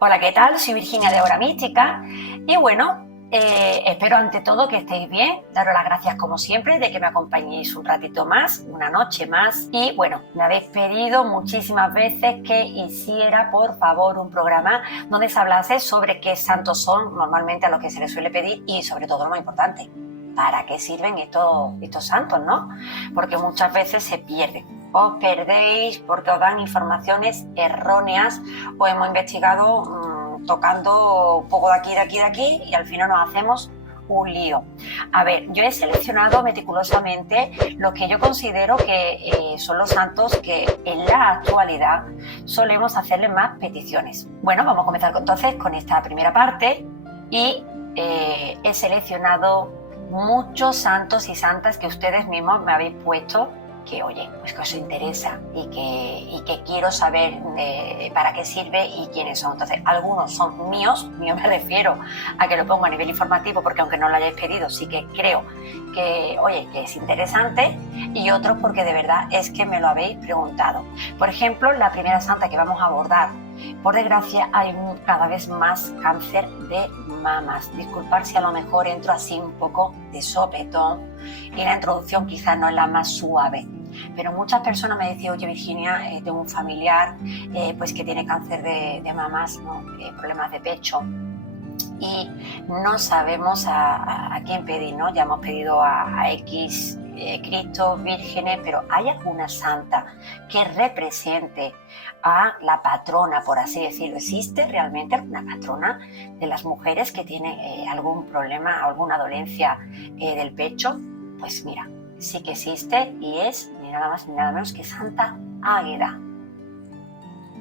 Hola, ¿qué tal? Soy Virginia de Hora Mística y bueno, espero ante todo que estéis bien, daros las gracias como siempre de que me acompañéis un ratito más, una noche más y bueno, me habéis pedido muchísimas veces que hiciera por favor un programa donde se hablase sobre qué santos son normalmente a los que se les suele pedir y sobre todo lo más importante, para qué sirven estos santos, ¿no? Porque muchas veces se pierden. Os perdéis porque os dan informaciones erróneas o hemos investigado tocando un poco de aquí y al final nos hacemos un lío. A ver, yo he seleccionado meticulosamente lo que yo considero que son los santos que en la actualidad solemos hacerles más peticiones. Bueno, vamos a comenzar entonces con esta primera parte y he seleccionado muchos santos y santas que ustedes mismos me habéis puesto que, oye, pues que os interesa y que quiero saber para qué sirve y quiénes son. Entonces, algunos son míos me refiero a que lo pongo a nivel informativo porque aunque no lo hayáis pedido, sí que creo que, oye, que es interesante, y otros porque de verdad es que me lo habéis preguntado. Por ejemplo, la primera santa que vamos a abordar, por desgracia hay cada vez más cáncer de mamas. Disculpar si a lo mejor entro así un poco de sopetón y la introducción quizás no es la más suave. Pero muchas personas me decían, oye Virginia, tengo un familiar pues que tiene cáncer de mamas, ¿no? Problemas de pecho y no sabemos a quién pedir, ¿no? Ya hemos pedido a X Cristos, vírgenes, pero ¿hay alguna santa que represente a la patrona, por así decirlo? ¿Existe realmente alguna patrona de las mujeres que tiene algún problema, alguna dolencia del pecho? Pues mira, sí que existe y es ni nada más ni nada menos que Santa Águeda.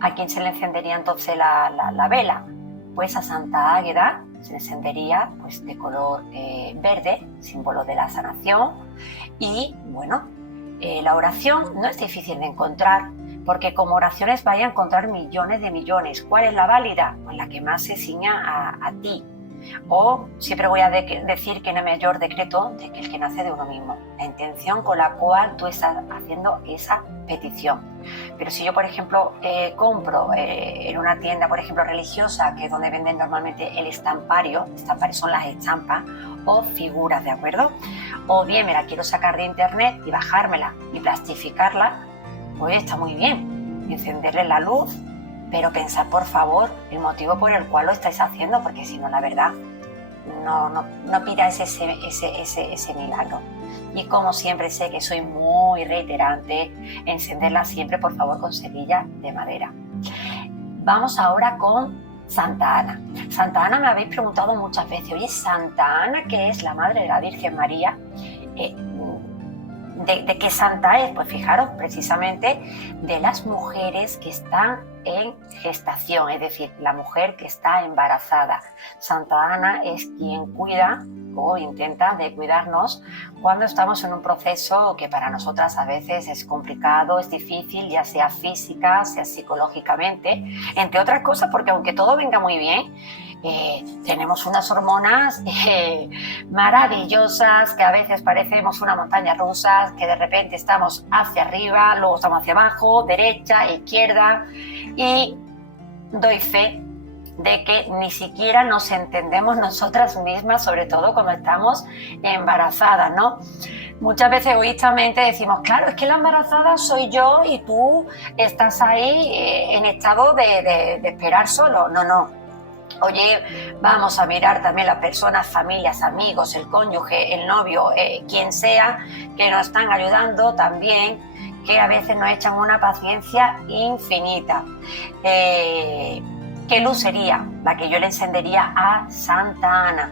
¿A quién se le encendería entonces la vela? Pues a Santa Águeda se le encendería pues, de color verde, símbolo de la sanación. Y bueno, la oración no es difícil de encontrar, porque como oraciones vais a encontrar millones de millones. ¿Cuál es la válida? Pues la que más se ciña a ti. O siempre voy a decir que no hay mayor decreto de que el que nace de uno mismo, la intención con la cual tú estás haciendo esa petición. Pero si yo, por ejemplo, compro en una tienda, por ejemplo, religiosa, que es donde venden normalmente el estampario son las estampas o figuras, ¿de acuerdo? O bien me la quiero sacar de internet y bajármela y plastificarla, pues está muy bien, encenderle la luz, pero pensad por favor el motivo por el cual lo estáis haciendo, porque si no, la verdad, no pidáis ese milagro. Y como siempre sé que soy muy reiterante, encenderla siempre por favor con cerilla de madera. Vamos ahora con Santa Ana. Santa Ana me habéis preguntado muchas veces, oye, Santa Ana, que es la madre de la Virgen María, ¿de qué santa es? Pues fijaros, precisamente de las mujeres que están en gestación, es decir, la mujer que está embarazada. Santa Ana es quien cuida o intenta de cuidarnos cuando estamos en un proceso que para nosotras a veces es complicado, es difícil, ya sea física, sea psicológicamente, entre otras cosas, porque aunque todo venga muy bien, tenemos unas hormonas maravillosas que a veces parecemos una montaña rusa, que de repente estamos hacia arriba, luego estamos hacia abajo, derecha, izquierda, y doy fe de que ni siquiera nos entendemos nosotras mismas, sobre todo cuando estamos embarazadas, ¿no? Muchas veces egoístamente decimos, claro, es que la embarazada soy yo y tú estás ahí en estado de esperar solo. No. Oye, vamos a mirar también las personas, familias, amigos, el cónyuge, el novio, quien sea, que nos están ayudando también, que a veces nos echan una paciencia infinita. ¿Qué luz sería la que yo le encendería a Santa Ana?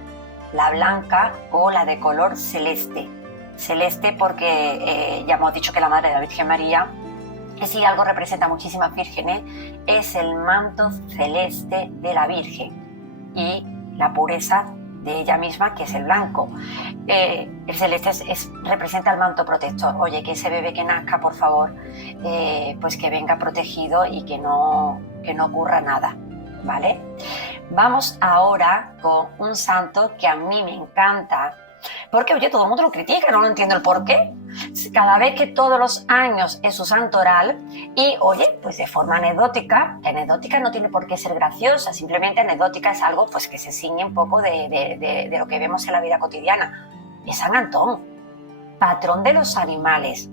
La blanca o la de color celeste. Celeste porque ya hemos dicho que la madre de la Virgen María, que si algo representa a muchísimas vírgenes, es el manto celeste de la Virgen y la pureza de ella misma, que es el blanco. El celeste representa el manto protector. Oye, que ese bebé que nazca, por favor, pues que venga protegido y que no ocurra nada, ¿vale? Vamos ahora con un santo que a mí me encanta Porque, oye, todo el mundo lo critica, no lo entiendo el por qué. Cada vez que todos los años es su santoral y, oye, pues de forma anecdótica, que anecdótica no tiene por qué ser graciosa, simplemente anecdótica es algo pues que se ciñe un poco de lo que vemos en la vida cotidiana. Es San Antón, patrón de los animales.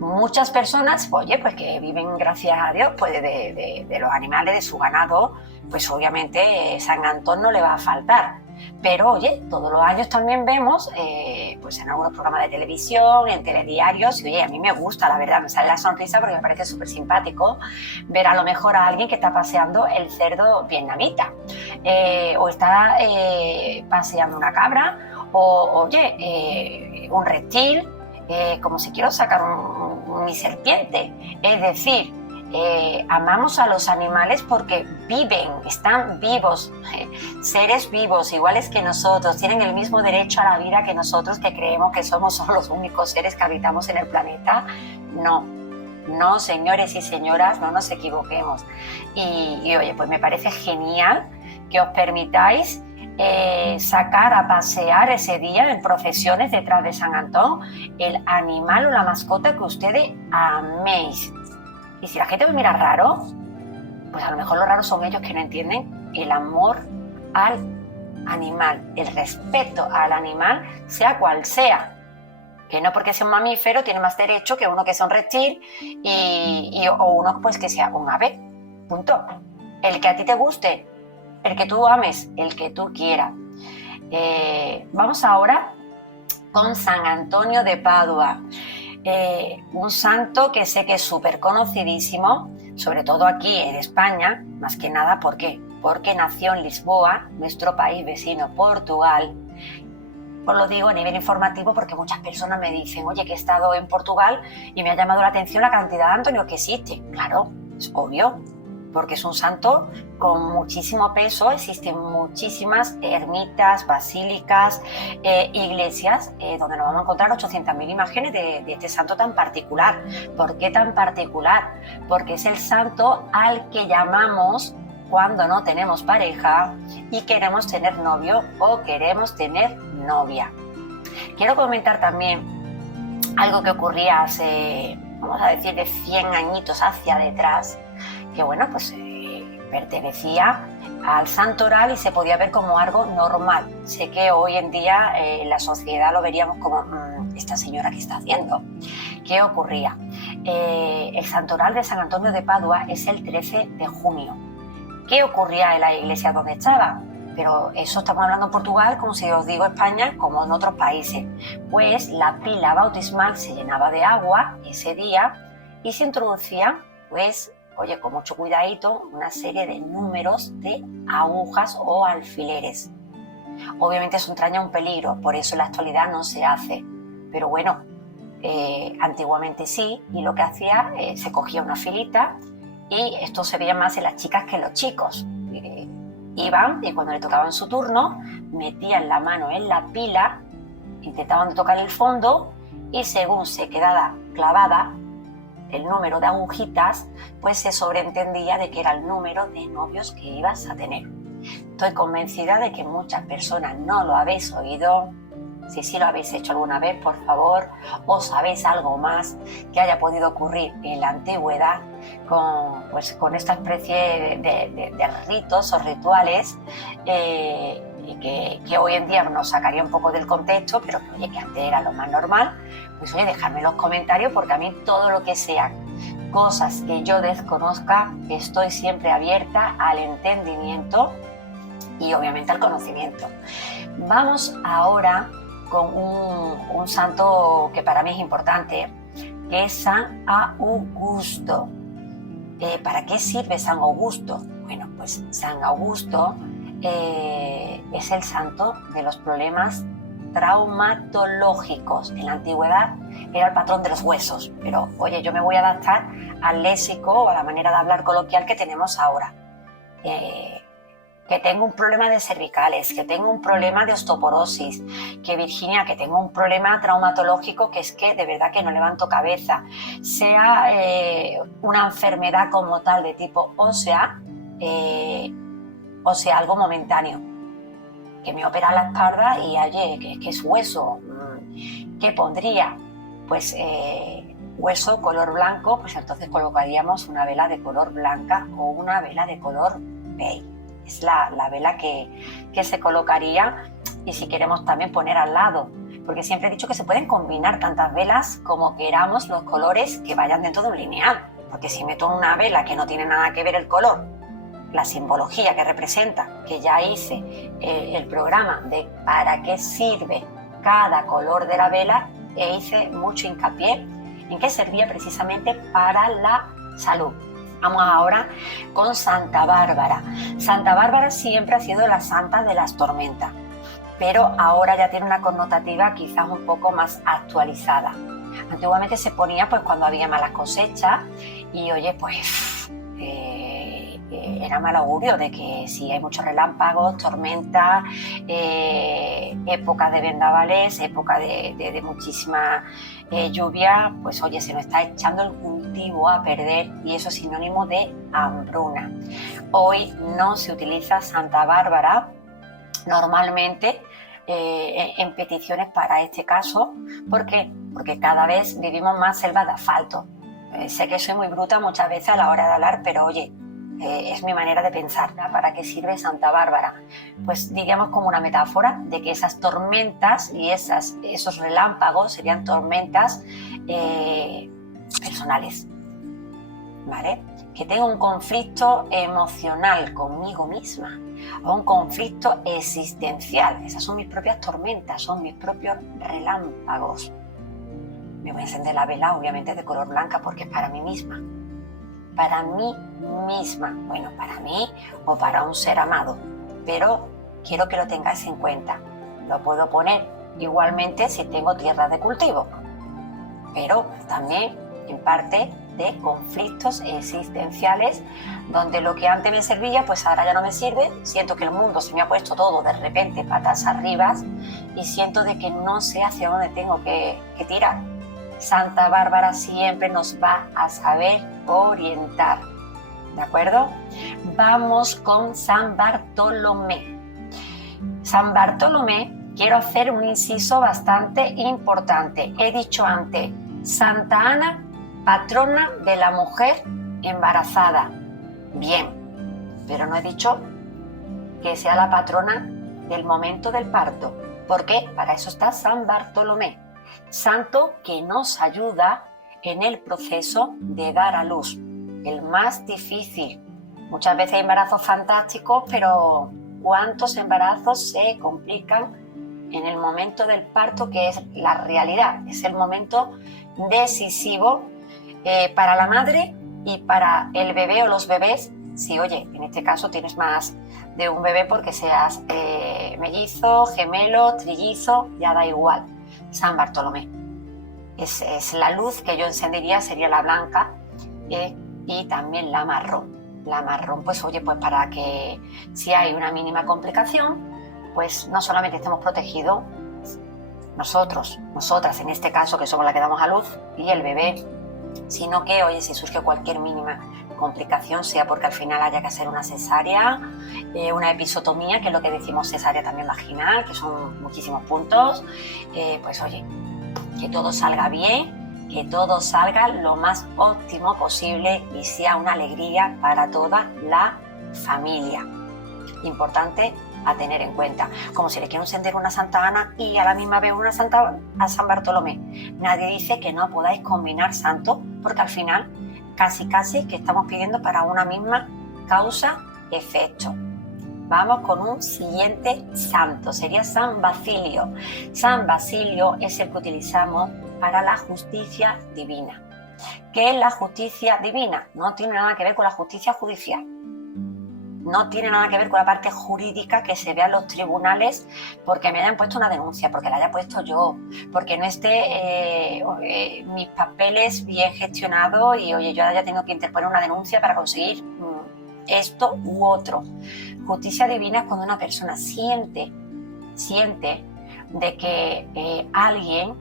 Muchas personas, oye, pues que viven, gracias a Dios, pues de los animales, de su ganado, pues obviamente San Antón no le va a faltar. Pero, oye, todos los años también vemos, pues en algunos programas de televisión, en telediarios, y oye, a mí me gusta, la verdad, me sale la sonrisa porque me parece súper simpático ver a lo mejor a alguien que está paseando el cerdo vietnamita, o está paseando una cabra, o oye, un reptil, como si quiero sacar mi serpiente. Es decir, amamos a los animales porque viven, están vivos, seres vivos, iguales que nosotros, tienen el mismo derecho a la vida que nosotros, que creemos que somos los únicos seres que habitamos en el planeta. No, no, señores y señoras, no nos equivoquemos. Y oye, pues me parece genial que os permitáis sacar a pasear ese día en procesiones detrás de San Antón el animal o la mascota que ustedes améis. Y si la gente me mira raro, pues a lo mejor lo raro son ellos que no entienden el amor al animal, el respeto al animal, sea cual sea. Que no porque sea un mamífero tiene más derecho que uno que sea un reptil o uno pues que sea un ave. Punto. El que a ti te guste, el que tú ames, el que tú quieras. Vamos ahora con San Antonio de Padua. Un santo que sé que es súper conocidísimo, sobre todo aquí en España, más que nada, ¿por qué? Porque nació en Lisboa, nuestro país vecino Portugal. Os lo digo a nivel informativo porque muchas personas me dicen, oye, que he estado en Portugal y me ha llamado la atención la cantidad de Antonios que existe. Claro, es obvio, porque es un santo con muchísimo peso, existen muchísimas ermitas, basílicas, iglesias, donde nos vamos a encontrar 800.000 imágenes de este santo tan particular. ¿Por qué tan particular? Porque es el santo al que llamamos cuando no tenemos pareja y queremos tener novio o queremos tener novia. Quiero comentar también algo que ocurría hace, vamos a decir, de 100 añitos hacia detrás, que bueno, pues pertenecía al santoral y se podía ver como algo normal. Sé que hoy en día en la sociedad lo veríamos como esta señora que está haciendo. ¿Qué ocurría? El santoral de San Antonio de Padua es el 13 de junio. ¿Qué ocurría en la iglesia donde estaba? Pero eso estamos hablando en Portugal, como si os digo España, como en otros países. Pues la pila bautismal se llenaba de agua ese día y se introducía, pues, oye, con mucho cuidadito, una serie de números de agujas o alfileres. Obviamente eso entraña un peligro, por eso en la actualidad no se hace. Pero bueno, antiguamente sí, y lo que hacía, se cogía una filita y esto se veía más en las chicas que en los chicos. Iban y cuando le tocaban su turno, metían la mano en la pila, intentaban tocar el fondo y según se quedaba clavada el número de agujitas, pues se sobreentendía de que era el número de novios que ibas a tener. Estoy convencida de que muchas personas no lo habéis oído. Si sí lo habéis hecho alguna vez, por favor, o sabéis algo más que haya podido ocurrir en la antigüedad con esta especie de ritos o rituales que hoy en día nos sacaría un poco del contexto, pero que, oye, que antes era lo más normal, pues oye, dejadme en los comentarios porque a mí todo lo que sean cosas que yo desconozca, estoy siempre abierta al entendimiento y obviamente al conocimiento. Vamos ahora con un santo que para mí es importante, que es San Augusto. ¿Para qué sirve San Augusto? Bueno, pues San Augusto es el santo de los problemas traumatológicos. En la antigüedad era el patrón de los huesos, pero oye, yo me voy a adaptar al léxico o a la manera de hablar coloquial que tenemos ahora. Que tengo un problema de cervicales, que tengo un problema de osteoporosis, que Virginia, que tengo un problema traumatológico que es que de verdad que no levanto cabeza, sea una enfermedad como tal de tipo ósea, o sea algo momentáneo, que me opera la espalda y oye, que es hueso. ¿Qué pondría? Pues hueso color blanco, pues entonces colocaríamos una vela de color blanca o una vela de color beige. Es la vela que se colocaría, y si queremos también poner al lado, porque siempre he dicho que se pueden combinar tantas velas como queramos los colores que vayan dentro de un lineal, porque si meto una vela que no tiene nada que ver el color, la simbología que representa, que ya hice el programa de para qué sirve cada color de la vela, e hice mucho hincapié en que servía precisamente para la salud. Vamos ahora con Santa Bárbara. Santa Bárbara siempre ha sido la santa de las tormentas, pero ahora ya tiene una connotativa quizás un poco más actualizada. Antiguamente se ponía pues cuando había malas cosechas y oye, pues era mal augurio de que si hay muchos relámpagos, tormentas, época de vendavales, época de muchísima lluvia, pues oye, se nos está echando el cultivo a perder y eso es sinónimo de hambruna. Hoy no se utiliza Santa Bárbara normalmente en peticiones para este caso. ¿Por qué? Porque cada vez vivimos más selvas de asfalto. Sé que soy muy bruta muchas veces a la hora de hablar, pero oye, es mi manera de pensar. ¿Para qué sirve Santa Bárbara? Pues digamos como una metáfora de que esas tormentas y esos relámpagos serían tormentas personales, ¿vale? Que tengo un conflicto emocional conmigo misma o un conflicto existencial. Esas son mis propias tormentas, son mis propios relámpagos. Me voy a encender la vela, obviamente de color blanca, porque es para mí misma. Para mí misma, bueno, para mí o para un ser amado, pero quiero que lo tengáis en cuenta. Lo puedo poner igualmente si tengo tierra de cultivo, pero también en parte de conflictos existenciales donde lo que antes me servía pues ahora ya no me sirve, siento que el mundo se me ha puesto todo de repente patas arriba y siento de que no sé hacia dónde tengo que tirar. Santa Bárbara siempre nos va a saber orientar, ¿de acuerdo? Vamos con San Bartolomé. San Bartolomé, quiero hacer un inciso bastante importante. He dicho antes, Santa Ana, patrona de la mujer embarazada. Bien, pero no he dicho que sea la patrona del momento del parto. ¿Por qué? Para eso está San Bartolomé, santo que nos ayuda en el proceso de dar a luz, el más difícil. Muchas veces hay embarazos fantásticos, pero ¿cuántos embarazos se complican en el momento del parto, que es la realidad? Es el momento decisivo para la madre y para el bebé o los bebés. Si, oye, en este caso tienes más de un bebé porque seas mellizo, gemelo, trillizo, ya da igual. San Bartolomé es la luz que yo encendería, sería la blanca y también la marrón. La marrón, pues oye, pues para que si hay una mínima complicación, pues no solamente estemos protegidos nosotros, nosotras en este caso, que somos las que damos a luz, y el bebé, sino que, oye, si surge cualquier mínima complicación, sea porque al final haya que hacer una cesárea, una episotomía, que es lo que decimos cesárea también vaginal, que son muchísimos puntos, pues oye, que todo salga bien, que todo salga lo más óptimo posible y sea una alegría para toda la familia. Importante a tener en cuenta. Como si le quiero encender una Santa Ana y a la misma vez a San Bartolomé. Nadie dice que no podáis combinar santos, porque al final casi que estamos pidiendo para una misma causa-efecto. Vamos con un siguiente santo, sería San Basilio. San Basilio es el que utilizamos para la justicia divina. ¿Qué es la justicia divina? No tiene nada que ver con la justicia judicial. No tiene nada que ver con la parte jurídica que se vea en los tribunales porque me hayan puesto una denuncia, porque la haya puesto yo, porque no esté mis papeles bien gestionados y oye, yo ya tengo que interponer una denuncia para conseguir esto u otro. Justicia divina es cuando una persona siente de que alguien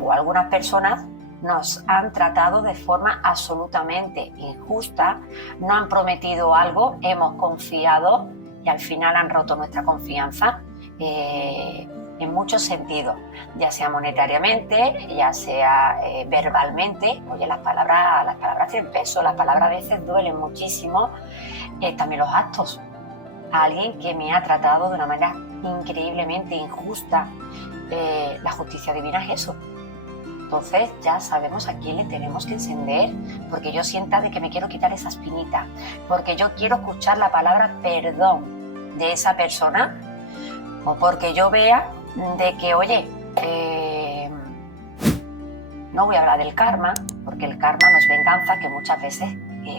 o algunas personas nos han tratado de forma absolutamente injusta, no han prometido algo, hemos confiado y al final han roto nuestra confianza en muchos sentidos, ya sea monetariamente, ya sea verbalmente. Oye, las palabras tienen peso, las palabras a veces duelen muchísimo. También los actos. A alguien que me ha tratado de una manera increíblemente injusta. La justicia divina es eso. Entonces ya sabemos a quién le tenemos que encender, porque yo sienta de que me quiero quitar esa espinita, porque yo quiero escuchar la palabra perdón de esa persona, o porque yo vea de que, oye, no voy a hablar del karma, porque el karma no es venganza, que muchas veces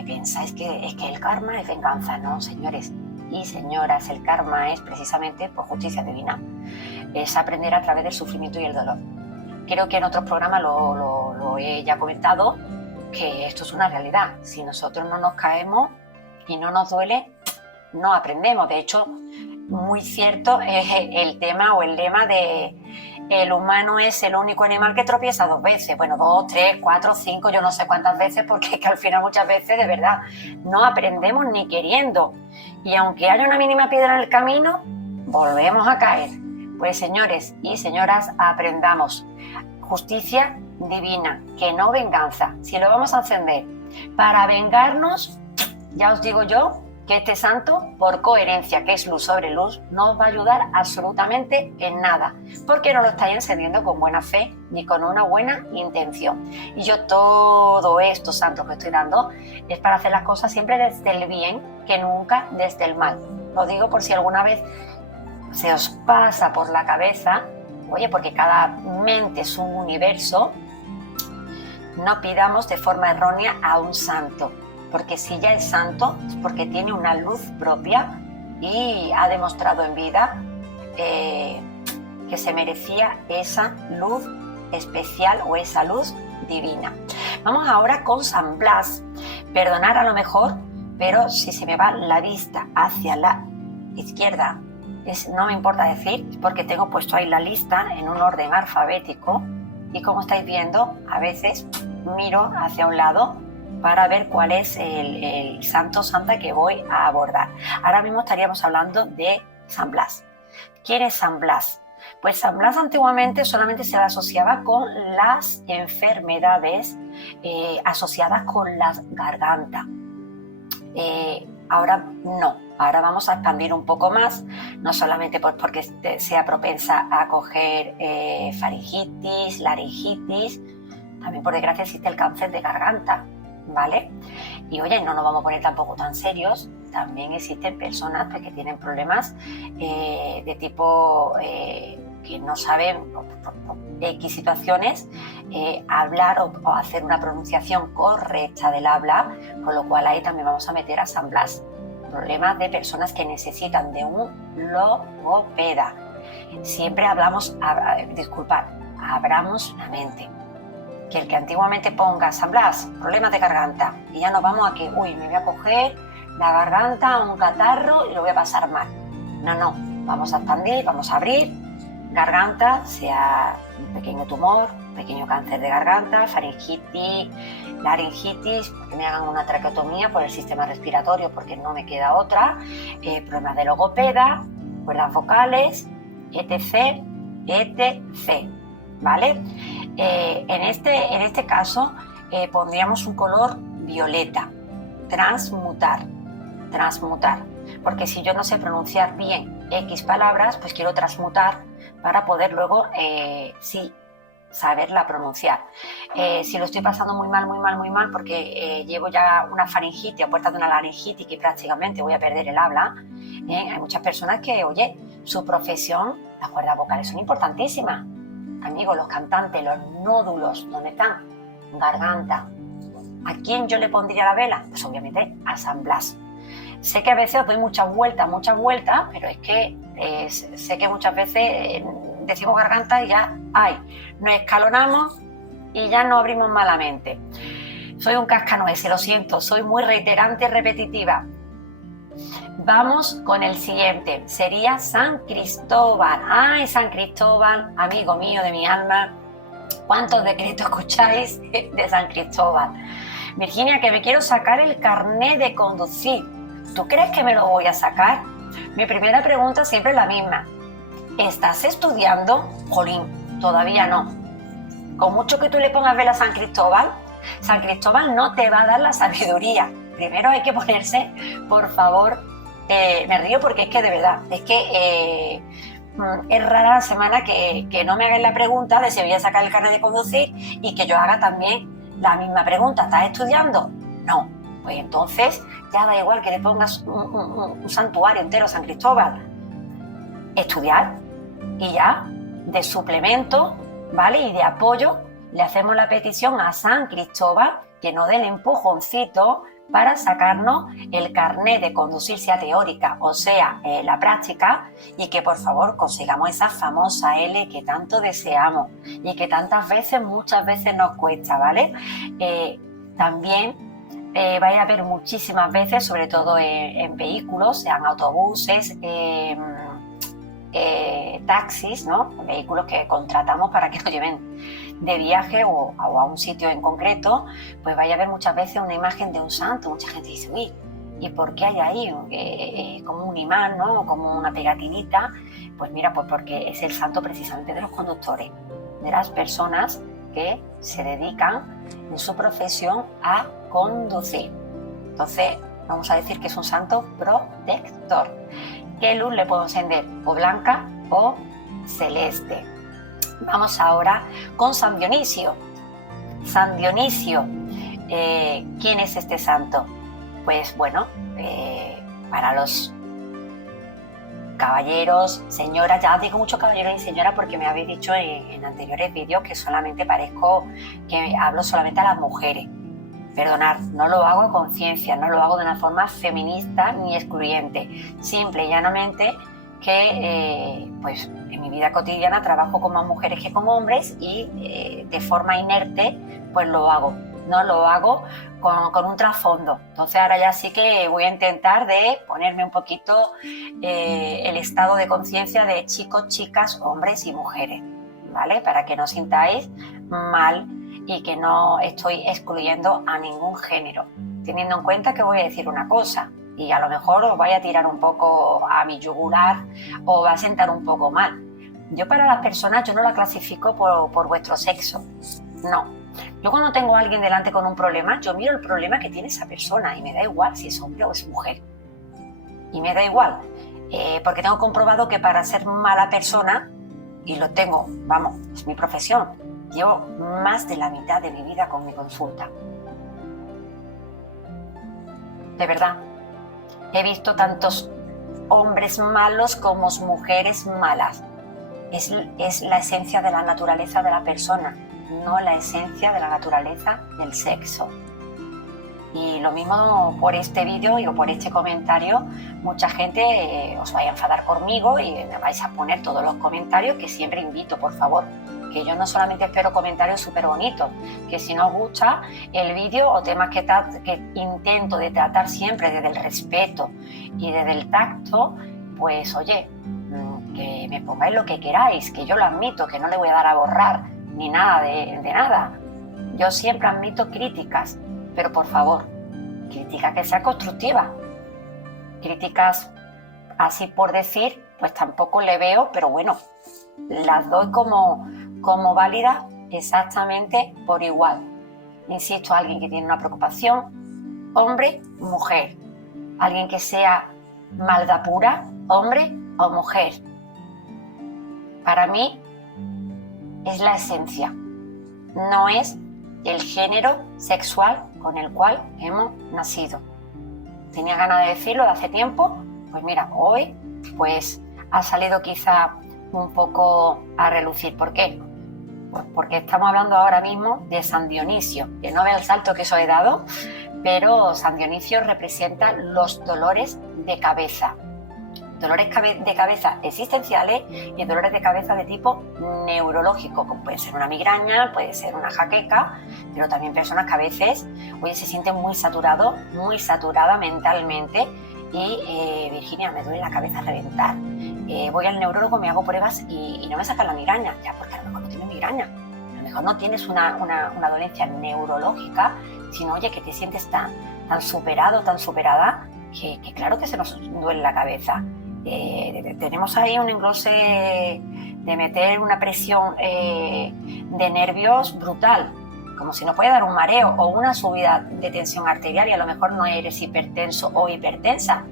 pensáis que el karma es venganza. No, señores y señoras, el karma es precisamente por justicia divina. Es aprender a través del sufrimiento y el dolor. Creo que en otros programas lo he ya comentado, que esto es una realidad. Si nosotros no nos caemos y no nos duele, no aprendemos. De hecho, muy cierto es el tema o el lema de el humano es el único animal que tropieza 2 veces. Bueno, 2, 3, 4, 5, yo no sé cuántas veces, porque es que al final muchas veces, de verdad, no aprendemos ni queriendo. Y aunque haya una mínima piedra en el camino, volvemos a caer. Pues señores y señoras, aprendamos. Justicia divina, que no venganza. Si lo vamos a encender para vengarnos, ya os digo yo que este santo, por coherencia, que es luz sobre luz, no os va a ayudar absolutamente en nada, porque no lo estáis encendiendo con buena fe ni con una buena intención. Y yo todo esto, santos, que estoy dando, es para hacer las cosas siempre desde el bien, que nunca desde el mal. Lo digo por si alguna vez se os pasa por la cabeza, oye, porque cada mente es un universo, no pidamos de forma errónea a un santo, porque si ya es santo es porque tiene una luz propia y ha demostrado en vida que se merecía esa luz especial o esa luz divina. Vamos ahora con San Blas. Perdonar a lo mejor, pero si se me va la vista hacia la izquierda, no me importa decir, porque tengo puesto ahí la lista en un orden alfabético y como estáis viendo, a veces miro hacia un lado para ver cuál es el santo o santa que voy a abordar. Ahora mismo estaríamos hablando de San Blas. ¿Quién es San Blas? Pues San Blas antiguamente solamente se le asociaba con las enfermedades asociadas con la garganta. Ahora no, ahora vamos a expandir un poco más, no solamente porque sea propensa a coger faringitis, laringitis, también por desgracia existe el cáncer de garganta, ¿vale? Y oye, no nos vamos a poner tampoco tan serios, también existen personas que tienen problemas de tipo que no saben X situaciones hablar o hacer una pronunciación correcta del habla, con lo cual ahí también vamos a meter a San Blas. Problemas de personas que necesitan de un logopeda. Siempre abramos la mente. Que el que antiguamente ponga San Blas, problemas de garganta, y ya nos vamos a que, me voy a coger la garganta, un catarro y lo voy a pasar mal. No, vamos a expandir, vamos a abrir garganta, sea un pequeño tumor, un pequeño cáncer de garganta, faringitis, laringitis, que me hagan una traqueotomía por el sistema respiratorio porque no me queda otra, problemas de logopeda, cuerdas vocales, etc, ¿vale? En este caso pondríamos un color violeta, transmutar, porque si yo no sé pronunciar bien X palabras, pues quiero transmutar para poder luego sí saberla pronunciar. Si lo estoy pasando muy mal porque llevo ya una faringitis a puerta de una laringitis que prácticamente voy a perder el habla, hay muchas personas que, oye, su profesión, las cuerdas vocales son importantísimas. Amigos, los cantantes, los nódulos, ¿dónde están? Garganta. ¿A quién yo le pondría la vela? Pues obviamente a San Blas. Sé que a veces os doy muchas vueltas, pero es que sé que muchas veces decimos garganta y ya, nos escalonamos y ya no abrimos malamente. Soy un cascanueces, lo siento, soy muy reiterante y repetitiva. Vamos con el siguiente, sería San Cristóbal. San Cristóbal, amigo mío de mi alma, ¿cuántos decretos escucháis de San Cristóbal? Virginia, que me quiero sacar el carnet de conducir. ¿Tú crees que me lo voy a sacar? Mi primera pregunta siempre es la misma. ¿Estás estudiando? Jolín, todavía no. Con mucho que tú le pongas vela a San Cristóbal no te va a dar la sabiduría. Primero hay que ponerse, por favor, me río porque es que de verdad, es que es rara la semana que no me hagan la pregunta de si voy a sacar el carnet de conducir y que yo haga también la misma pregunta. ¿Estás estudiando? No. Pues entonces ya da igual que le pongas un santuario entero a San Cristóbal. Estudiar y ya de suplemento, ¿vale? Y de apoyo le hacemos la petición a San Cristóbal que nos dé el empujoncito para sacarnos el carnet de conducir, sea teórica o sea la práctica, y que por favor consigamos esa famosa L que tanto deseamos y que muchas veces nos cuesta, ¿vale? También vais a ver muchísimas veces, sobre todo en vehículos, sean autobuses, taxis, ¿no? Vehículos que contratamos para que nos lleven de viaje o a un sitio en concreto, pues vaya a ver muchas veces una imagen de un santo. Mucha gente dice, uy, ¿y por qué hay ahí como un imán, ¿no? Como una pegatinita? Pues mira, pues porque es el santo precisamente de los conductores, de las personas que se dedican en su profesión a conducir. Entonces, vamos a decir que es un santo protector. ¿Qué luz le puedo encender? O blanca o celeste. Vamos ahora con San Dionisio. San Dionisio, ¿quién es este santo? Pues bueno, para los caballeros, señoras, ya os digo mucho caballeros y señoras porque me habéis dicho en anteriores vídeos que solamente que hablo solamente a las mujeres. Perdonad, no lo hago a conciencia, no lo hago de una forma feminista ni excluyente. Simple y llanamente que pues en mi vida cotidiana trabajo con más mujeres que con hombres y de forma inerte pues lo hago. No lo hago con un trasfondo. Entonces ahora ya sí que voy a intentar de ponerme un poquito el estado de conciencia de chicos, chicas, hombres y mujeres, ¿vale? Para que no sintáis mal y que no estoy excluyendo a ningún género, teniendo en cuenta que voy a decir una cosa y a lo mejor os vaya a tirar un poco a mi yugular o va a sentar un poco mal. Yo para las personas yo no la clasifico por vuestro sexo, no. Yo cuando tengo a alguien delante con un problema, yo miro el problema que tiene esa persona y me da igual si es hombre o es mujer. Y me da igual, porque tengo comprobado que para ser mala persona, y lo tengo, vamos, es mi profesión, llevo más de la mitad de mi vida con mi consulta. De verdad, he visto tantos hombres malos como mujeres malas. Es la esencia de la naturaleza de la persona, no la esencia de la naturaleza del sexo. Y lo mismo por este vídeo o por este comentario, mucha gente os vais a enfadar conmigo y me vais a poner todos los comentarios que siempre invito, por favor. Que yo no solamente espero comentarios súper bonitos, que si no os gusta el vídeo o temas que intento de tratar siempre desde el respeto y desde el tacto, pues oye, que me pongáis lo que queráis, que yo lo admito, que no le voy a dar a borrar ni nada de nada. Yo siempre admito críticas, pero por favor, crítica que sea constructiva. Críticas así por decir, pues tampoco le veo, pero bueno, las doy como válidas exactamente por igual. Insisto, alguien que tiene una preocupación, hombre, mujer. Alguien que sea maldad pura, hombre o mujer. Para mí es la esencia, no es el género sexual con el cual hemos nacido. Tenía ganas de decirlo de hace tiempo, pues mira, hoy pues ha salido quizá un poco a relucir. ¿Por qué? Pues porque estamos hablando ahora mismo de San Dionisio, que no ve el salto que os he dado, pero San Dionisio representa los dolores de cabeza. Dolores de cabeza existenciales y dolores de cabeza de tipo neurológico, como puede ser una migraña, puede ser una jaqueca, pero también personas que a veces, oye, se sienten muy saturadas mentalmente y Virginia, me duele la cabeza a reventar. Voy al neurólogo, me hago pruebas y no me sacan la migraña, ya porque a lo mejor no tienes migraña, a lo mejor no tienes una dolencia neurológica, sino oye, que te sientes tan superado, tan superada, que claro que se nos duele la cabeza. tenemos ahí un engrose de meter una presión de nervios brutal, como si nos puede dar un mareo o una subida de tensión arterial y a lo mejor no eres hipertenso o hipertensa,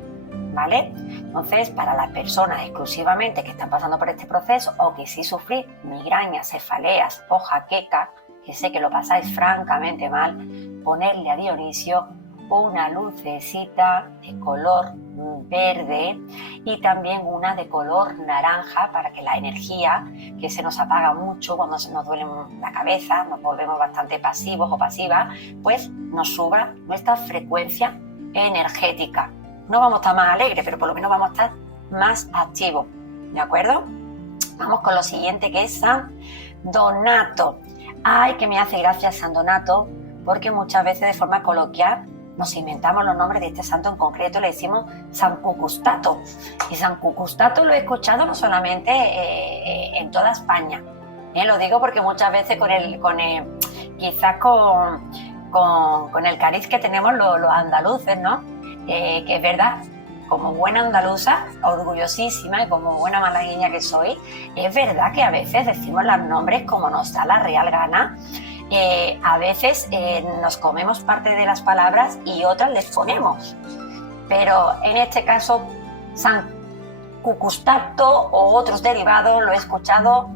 ¿vale? Entonces, para las personas exclusivamente que están pasando por este proceso o que sí sufrís migrañas, cefaleas o jaqueca, que sé que lo pasáis francamente mal, ponerle a Dionisio una lucecita de color verde y también una de color naranja para que la energía que se nos apaga mucho cuando se nos duele la cabeza, nos volvemos bastante pasivos o pasivas, pues nos suba nuestra frecuencia energética. No vamos a estar más alegres, pero por lo menos vamos a estar más activos, ¿de acuerdo? Vamos con lo siguiente, que es San Donato. Ay, que me hace gracia San Donato, porque muchas veces de forma coloquial nos inventamos los nombres de este santo en concreto, le decimos San Cucustato. Y San Cucustato lo he escuchado no solamente en toda España. Lo digo porque muchas veces quizás con el cariz que tenemos los andaluces, ¿no? Que es verdad, como buena andaluza, orgullosísima y como buena malagueña que soy, es verdad que a veces decimos los nombres como nos da la real gana. A veces nos comemos parte de las palabras y otras les ponemos. Pero en este caso, San Cucustato o otros derivados lo he escuchado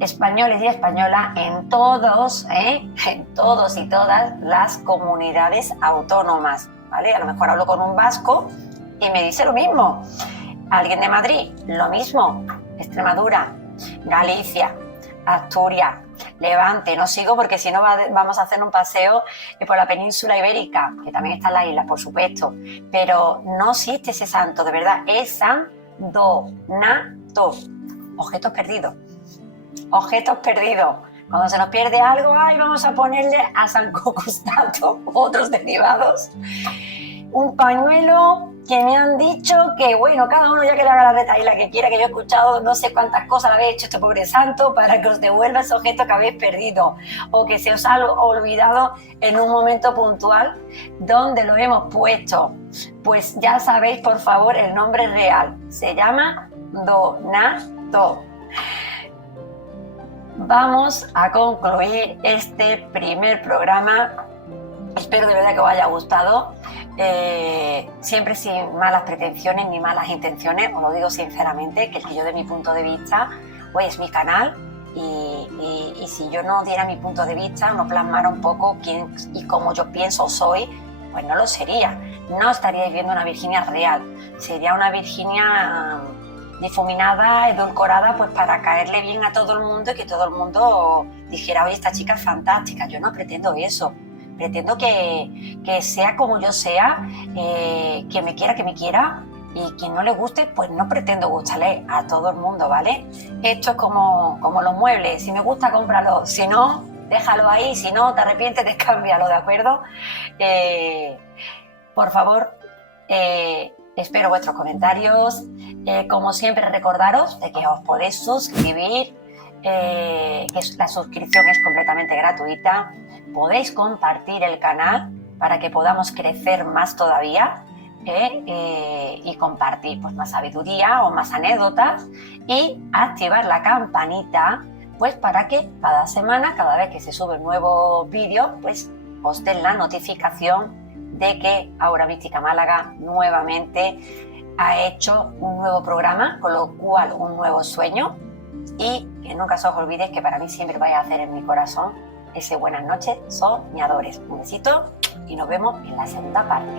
españoles y españolas en todos y todas las comunidades autónomas, ¿vale? A lo mejor hablo con un vasco y me dice lo mismo. Alguien de Madrid, lo mismo. Extremadura, Galicia, Asturias, Levante. No sigo porque si no vamos a hacer un paseo por la península ibérica, que también está en la isla, por supuesto. Pero no existe ese santo, de verdad. Es San Donato. Objetos perdidos. Objetos perdidos. Cuando se nos pierde algo, ay, vamos a ponerle a San Cucustato otros derivados. Un pañuelo que me han dicho que, bueno, cada uno ya que le haga la retaíla que quiera, que yo he escuchado no sé cuántas cosas le habéis hecho este pobre santo para que os devuelva ese objeto que habéis perdido o que se os ha olvidado en un momento puntual donde lo hemos puesto. Pues ya sabéis, por favor, el nombre real. Se llama Donato. Vamos a concluir este primer programa. Espero de verdad que os haya gustado. Siempre sin malas pretensiones ni malas intenciones, os lo digo sinceramente, que yo de mi punto de vista, pues es mi canal y si yo no diera mi punto de vista, no plasmara un poco quién y cómo yo pienso o soy, pues no lo sería. No estaríais viendo una Virginia real, sería una Virginia difuminada, edulcorada, pues para caerle bien a todo el mundo y que todo el mundo dijera, oye, esta chica es fantástica. Yo no pretendo eso. Pretendo que sea como yo sea, que me quiera, y quien no le guste, pues no pretendo gustarle a todo el mundo, ¿vale? Esto es como los muebles, si me gusta, cómpralo, si no, déjalo ahí, si no, te arrepientes, descámbialo, ¿de acuerdo? Por favor, espero vuestros comentarios. Como siempre, recordaros de que os podéis suscribir, que la suscripción es completamente gratuita. Podéis compartir el canal para que podamos crecer más todavía y compartir pues, más sabiduría o más anécdotas y activar la campanita pues para que cada semana, cada vez que se sube un nuevo vídeo, pues os den la notificación de que Aura Mística Málaga nuevamente ha hecho un nuevo programa, con lo cual un nuevo sueño, y que nunca se os olvide que para mí siempre vais a hacer en mi corazón ese buenas noches soñadores. Un besito y nos vemos en la segunda parte.